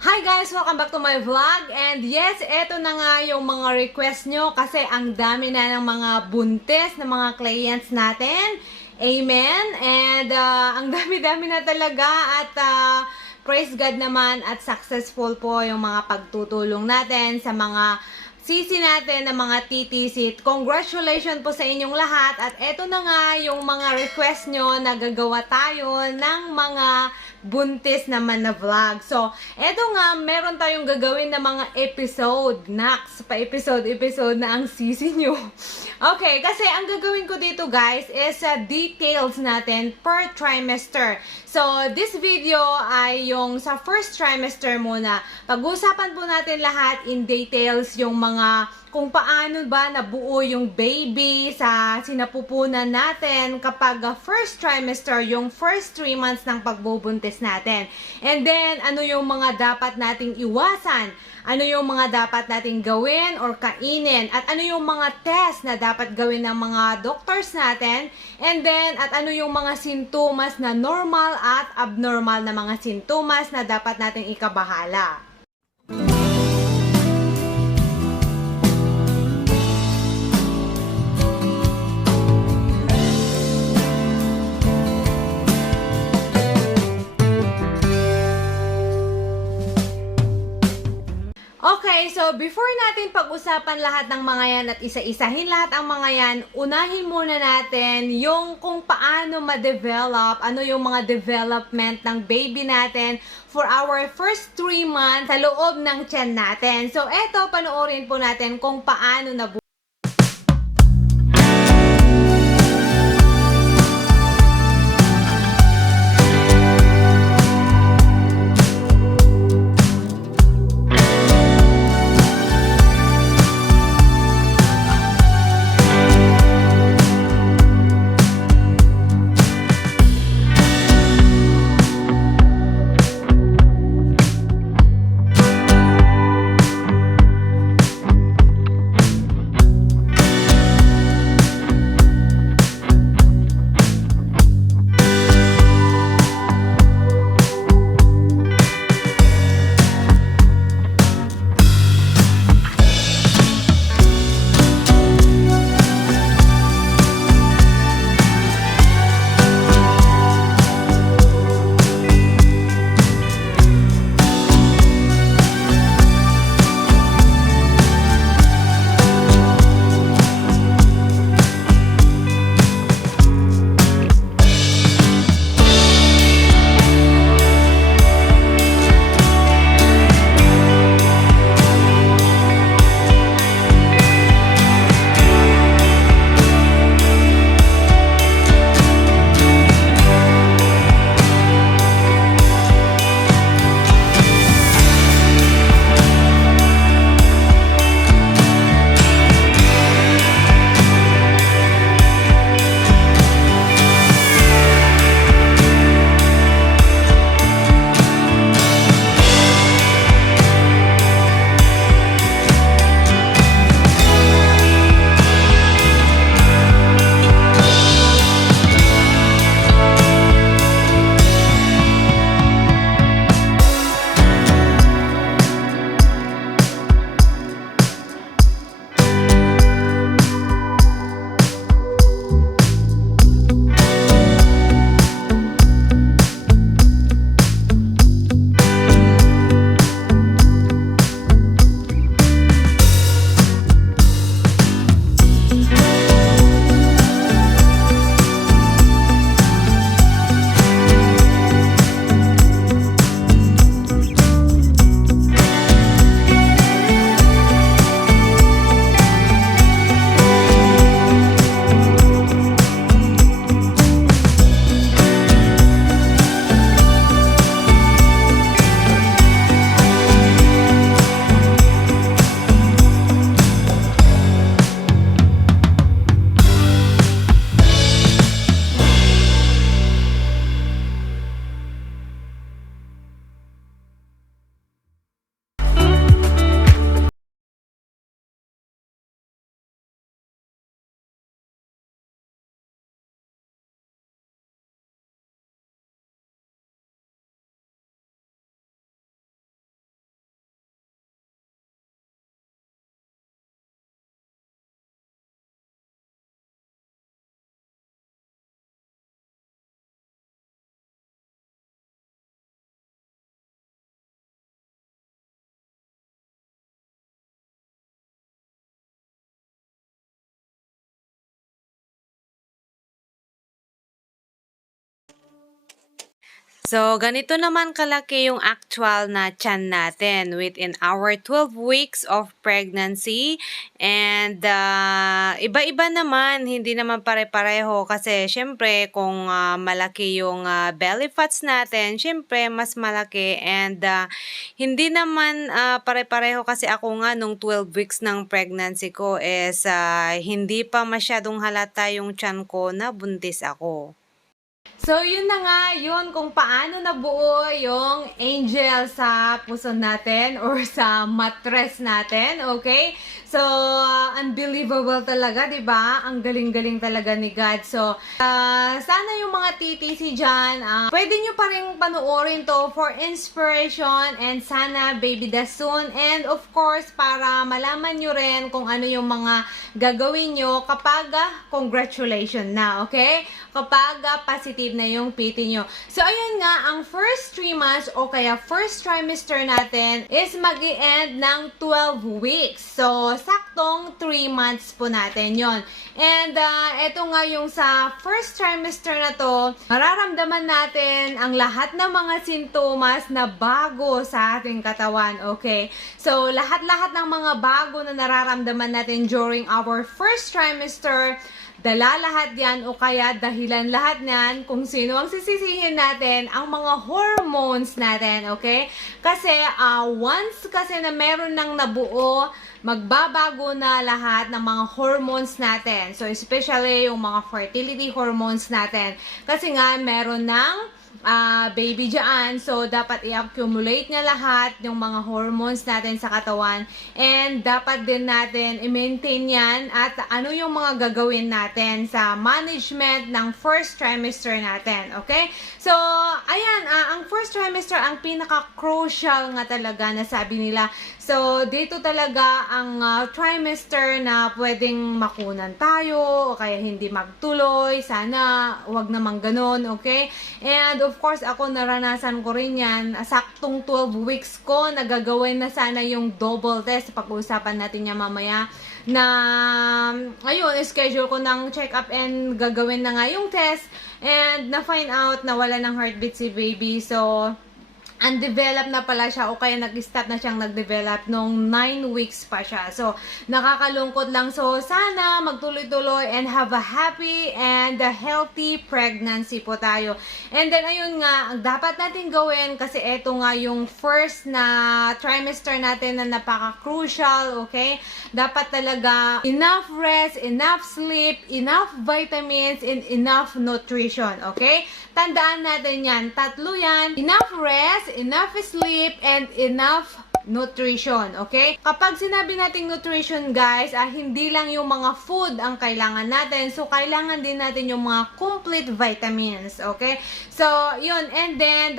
Hi guys! Welcome back to my vlog. And yes, eto na nga yung mga request nyo kasi ang dami na ng mga buntis na mga clients natin. Amen! And ang dami-dami na talaga at praise God naman at successful po yung mga pagtutulong natin sa mga sisi natin ng mga titisit. Congratulations po sa inyong lahat at eto na nga yung mga request nyo na gagawa tayo ng mga buntis naman na vlog. So, eto nga, meron tayong gagawin na mga episode. Next, pa-episode na ang sisi nyo. Okay, kasi ang gagawin ko dito guys is details natin per trimester. So, this video ay yung sa first trimester muna. Pag-usapan po natin lahat in details yung mga kung paano ba nabuo yung baby sa sinapupunan natin kapag first trimester, yung first 3 months ng pagbubuntis natin. And then, ano yung mga dapat nating iwasan? Ano yung mga dapat nating gawin or kainin? At ano yung mga test na dapat gawin ng mga doctors natin? And then, at ano yung mga sintomas na normal at abnormal na mga sintomas na dapat nating ikabahala? Okay, so before natin pag-usapan lahat ng mga yan at isa-isahin lahat ang mga yan, unahin muna natin yung kung paano ma-develop, ano yung mga development ng baby natin for our first 3 months sa loob ng tiyan natin. So eto, panoorin po natin kung paano nabuo. So, ganito naman kalaki yung actual na tiyan natin within our 12 weeks of pregnancy. And iba-iba naman, hindi naman pare-pareho kasi syempre kung malaki yung belly fats natin, syempre mas malaki. And hindi naman pare-pareho kasi ako nga nung 12 weeks ng pregnancy ko is hindi pa masyadong halata yung tiyan ko na buntis ako. So, yun na nga, yun kung paano nabuo yung angel sa puso natin or sa mattress natin, okay? So, unbelievable talaga, di ba? Ang galing-galing talaga ni God. So, sana yung mga TTC dyan, pwede nyo pa rin panoorin to for inspiration and sana baby the soon. And of course, para malaman nyo rin kung ano yung mga gagawin nyo kapag congratulations na, okay? Kapag positive na yung PT nyo. So, ayun nga, ang first 3 months o kaya first trimester natin is mag-i-end ng 12 weeks. So, saktong 3 months po natin yon. And, eto nga yung sa first trimester na to, mararamdaman natin ang lahat ng mga sintomas na bago sa ating katawan, okay? So, lahat-lahat ng mga bago na nararamdaman natin during our first trimester, dala lahat yan o kaya dahilan lahat yan kung sino ang sisisihin natin ang mga hormones natin, okay? Kasi once kasi na meron ng nabuo, magbabago na lahat ng mga hormones natin. So, especially yung mga fertility hormones natin. Kasi nga, meron ng baby dyan. So, dapat i-accumulate niya lahat yung mga hormones natin sa katawan. And, dapat din natin i-maintain yan at ano yung mga gagawin natin sa management ng first trimester natin. Okay? So, ayan, ang first trimester, ang pinaka-crucial nga talaga na sabi nila. So, dito talaga ang trimester na pwedeng makunan tayo o kaya hindi magtuloy. Sana, wag namang ganun, okay? And, of course, ako naranasan ko rin yan. Saktong 12 weeks ko, nagagawin na sana yung double test. Pag-uusapan natin yan mamaya. Na, ayun, schedule ko ng check-up and gagawin na nga yung test. And, na-find out na wala ng heartbeat si baby. So, undeveloped na pala siya o kaya nag-stop na siyang nag-develop nung 9 weeks pa siya. So, nakakalungkot lang. So, sana magtuloy-tuloy and have a happy and a healthy pregnancy po tayo. And then, ayun nga, ang dapat natin gawin kasi eto nga yung first na trimester natin na napaka-crucial, okay? Dapat talaga enough rest, enough sleep, enough vitamins, and enough nutrition, okay? Tandaan natin yan. Tatlo yan. Enough rest, enough sleep, and enough nutrition, okay? Kapag sinabi nating nutrition, guys, hindi lang yung mga food ang kailangan natin. So, kailangan din natin yung mga complete vitamins, okay? So, yun. And then,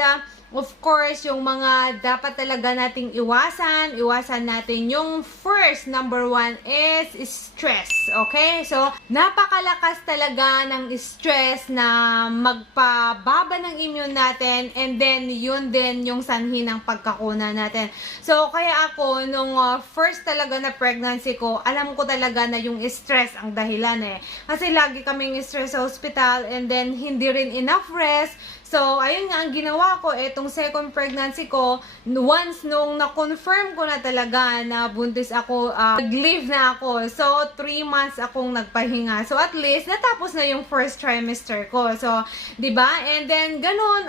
of course, yung mga dapat talaga nating iwasan natin yung first, number 1 is stress, okay? So, napakalakas talaga ng stress na magpababa ng immune natin and then yun din yung sanhi ng pagkakuna natin. So, kaya ako, nung first talaga na pregnancy ko, alam ko talaga na yung stress ang dahilan eh. Kasi lagi kaming stress sa hospital and then hindi rin enough rest. So, ayun nga, ang ginawa ko, etong second pregnancy ko, once nung na-confirm ko na talaga na buntis ako, nag-leave na ako. So, 3 months akong nagpahinga. So, at least, natapos na yung first trimester ko. So, di ba? And then, ganun,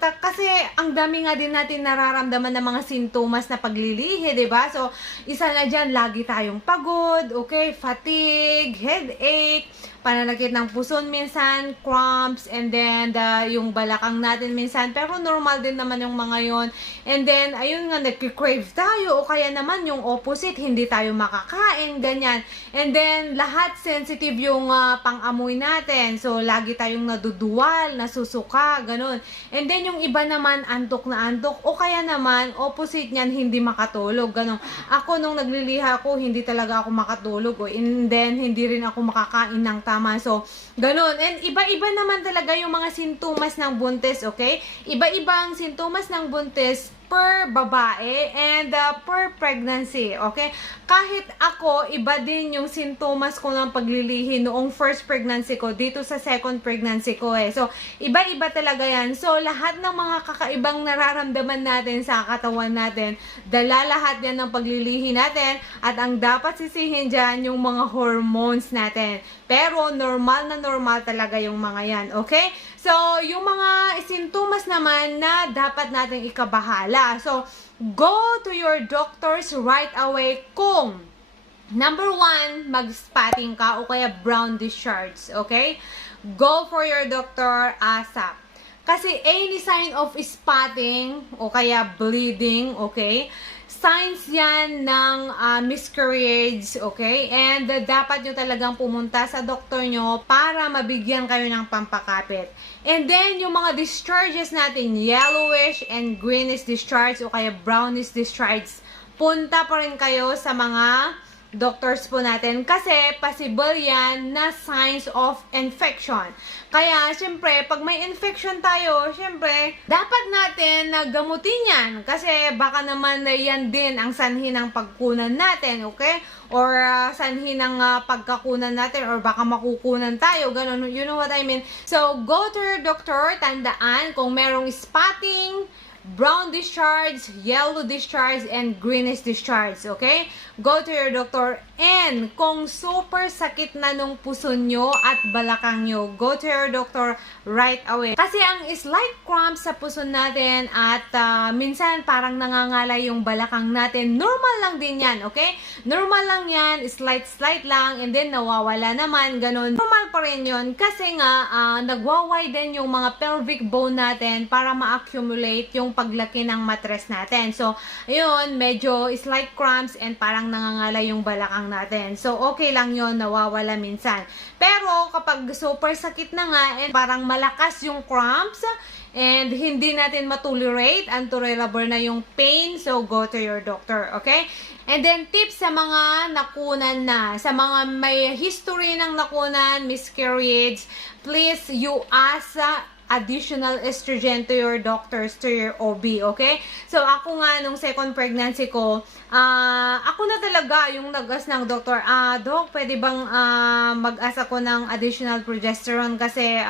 kasi ang dami nga din natin nararamdaman ng mga sintomas na paglilihi, di ba? So, isa na dyan, lagi tayong pagod, okay? Fatigue, headache, pananakit ng puson minsan, cramps, and then yung balakang natin minsan. Pero normal din naman yung mga yon. And then, ayun nga, nagki-crave tayo o kaya naman yung opposite, hindi tayo makakain, ganyan. And then, lahat sensitive yung pang-amoy natin. So, lagi tayong naduduwal, nasusuka, ganun. And then, yung iba naman, antok na antok. O kaya naman, opposite niyan, hindi makatulog, ganun. Ako, nung nagliliha ako, hindi talaga ako makatulog. And then, hindi rin ako makakain ng tama. So, ganun. And iba-iba naman talaga yung mga sintomas ng buntis, okay? Iba-iba ang sintomas ng buntis per babae and per pregnancy, okay? Kahit ako, iba din yung sintomas ko ng paglilihi noong first pregnancy ko dito sa second pregnancy ko eh. So, iba-iba talaga yan. So, lahat ng mga kakaibang nararamdaman natin sa katawan natin, dala lahat yan ng paglilihi natin at ang dapat sisihin dyan yung mga hormones natin. Pero, normal na normal talaga yung mga yan, okay? So, yung mga sintomas naman na dapat natin ikabahala. So, go to your doctors right away kung number 1, mag-spotting ka o kaya brown discharge, okay? Go for your doctor ASAP. Kasi any sign of spotting o kaya bleeding, okay? Signs yan ng miscarriage, okay? And dapat nyo talagang pumunta sa doktor nyo para mabigyan kayo ng pampakapit. And then, yung mga discharges natin, yellowish and greenish discharge o kaya brownish discharge, punta pa rin kayo sa mga doctors po natin kasi possible yan na signs of infection. Kaya, syempre, pag may infection tayo, syempre, dapat natin gamutin yan kasi baka naman yan din ang sanhi ng pagkunan natin, okay? Or sanhi ng pagkakunan natin or baka makukunan tayo, ganun, you know what I mean? So, go to your doctor, tandaan kung merong spotting, brown discharge, yellow discharge, and greenish discharge, okay? Go to your doctor. And kung super sakit na nung puso nyo at balakang nyo, go to your doctor right away. Kasi ang slight cramps sa puso natin at minsan parang nangangalay yung balakang natin, normal lang din yan, okay? Normal lang yan, slight lang, and then nawawala naman, ganun. Normal pa rin yun kasi nga nagwawiden yung mga pelvic bone natin para ma-accumulate yung paglaki ng mattress natin. So, ayun, medyo slight cramps and parang nangangalay yung balakang natin. So, okay lang yun, nawawala minsan. Pero, kapag super sakit na nga, and parang malakas yung cramps, and hindi natin matolerate, untolerable na yung pain, so go to your doctor, okay? And then, tips sa mga nakunan na, sa mga may history ng nakunan, miscarriage, please, you ask additional estrogen to your doctors, to your OB, okay? So, ako nga, nung second pregnancy ko, ako na talaga yung nag-ask ng doktor, Doc, pwede bang mag-ask ako ng additional progesterone kasi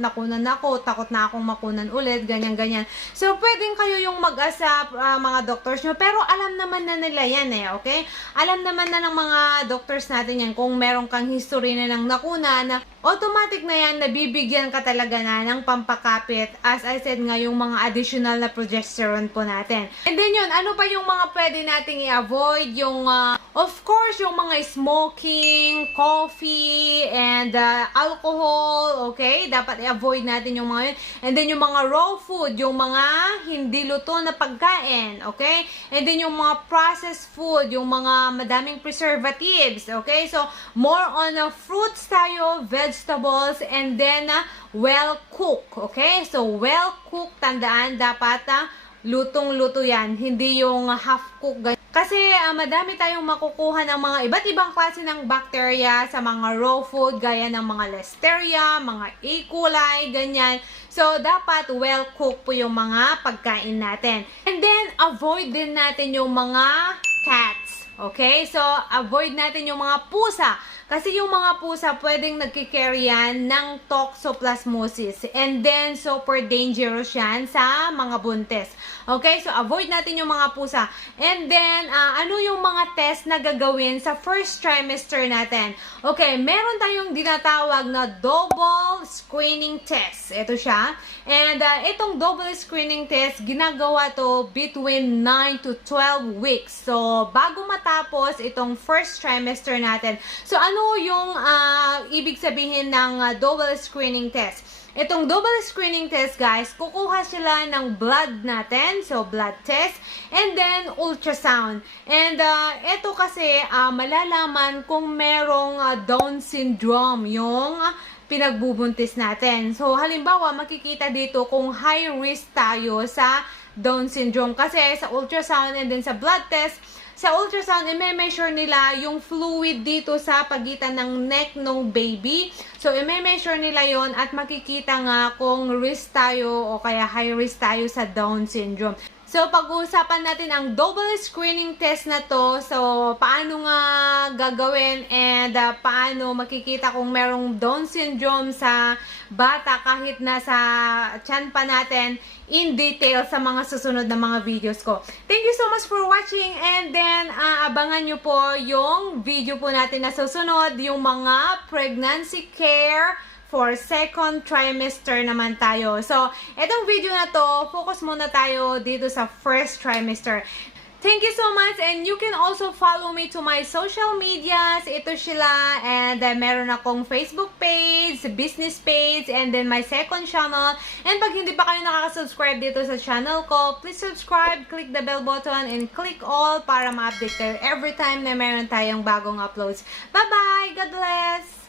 nakunan na ako, takot na akong makunan ulit, ganyan-ganyan. So, pwedeng kayo yung mag-ask sa mga doctors nyo, pero alam naman na nila yan eh, okay? Alam naman na ng mga doctors natin yan, kung meron kang history na ng nakunan, automatic na yan, nabibigyan ka talaga na ng pampakapit. As I said nga, yung mga additional na progesterone po natin. And then yun, ano pa yung mga pwede nating i-avoid? Yung, of course, yung mga smoking, coffee, and alcohol, okay? Dapat i-avoid natin yung mga yun. And then yung mga raw food, yung mga hindi luto na pagkain, okay? And then yung mga processed food, yung mga madaming preservatives, okay? So, more on fruits tayo, vegetables, and then well-cooked, okay? So, well-cooked, tandaan, dapat lutong-luto yan, hindi yung half-cooked. Kasi madami tayong makukuha ng mga iba't ibang klase ng bacteria sa mga raw food, gaya ng mga Listeria, mga E. coli, ganyan. So, dapat well-cooked po yung mga pagkain natin. And then, avoid din natin yung mga cats. Okay? So, avoid natin yung mga pusa. Kasi yung mga pusa, pwedeng nagkikarry yan ng toxoplasmosis. And then, super dangerous yan sa mga buntis. Okay? So, avoid natin yung mga pusa. And then, ano yung mga test na gagawin sa first trimester natin? Okay, meron tayong dinatawag na double screening test. Ito siya. And itong double screening test, ginagawa to between 9 to 12 weeks. So, bago matapos itong first trimester natin. So, ano yung ibig sabihin ng double screening test? Itong double screening test, guys, kukuha sila ng blood natin, so blood test, and then ultrasound. And ito kasi malalaman kung merong Down syndrome yung pinagbubuntis natin. So, halimbawa, makikita dito kung high risk tayo sa Down syndrome. Kasi sa ultrasound and then sa blood test, sa ultrasound, i-measure nila yung fluid dito sa pagitan ng neck ng baby. So, i-measure nila yon at makikita nga kung risk tayo o kaya high risk tayo sa Down syndrome. So, pag-uusapan natin ang double screening test na to. So, paano nga gagawin and paano makikita kung merong Down syndrome sa bata kahit nasa tiyan pa natin in detail sa mga susunod na mga videos ko. Thank you so much for watching and then abangan nyo po yung video po natin na susunod, yung mga pregnancy care for second trimester naman tayo. So, etong video na to, focus muna tayo dito sa first trimester. Thank you so much and you can also follow me to my social medias. Ito sila and meron akong Facebook page, business page, and then my second channel. And pag hindi pa kayo nakaka-subscribe dito sa channel ko, please subscribe, click the bell button, and click all para ma-update kayo every time na meron tayong bagong uploads. Bye-bye! God bless!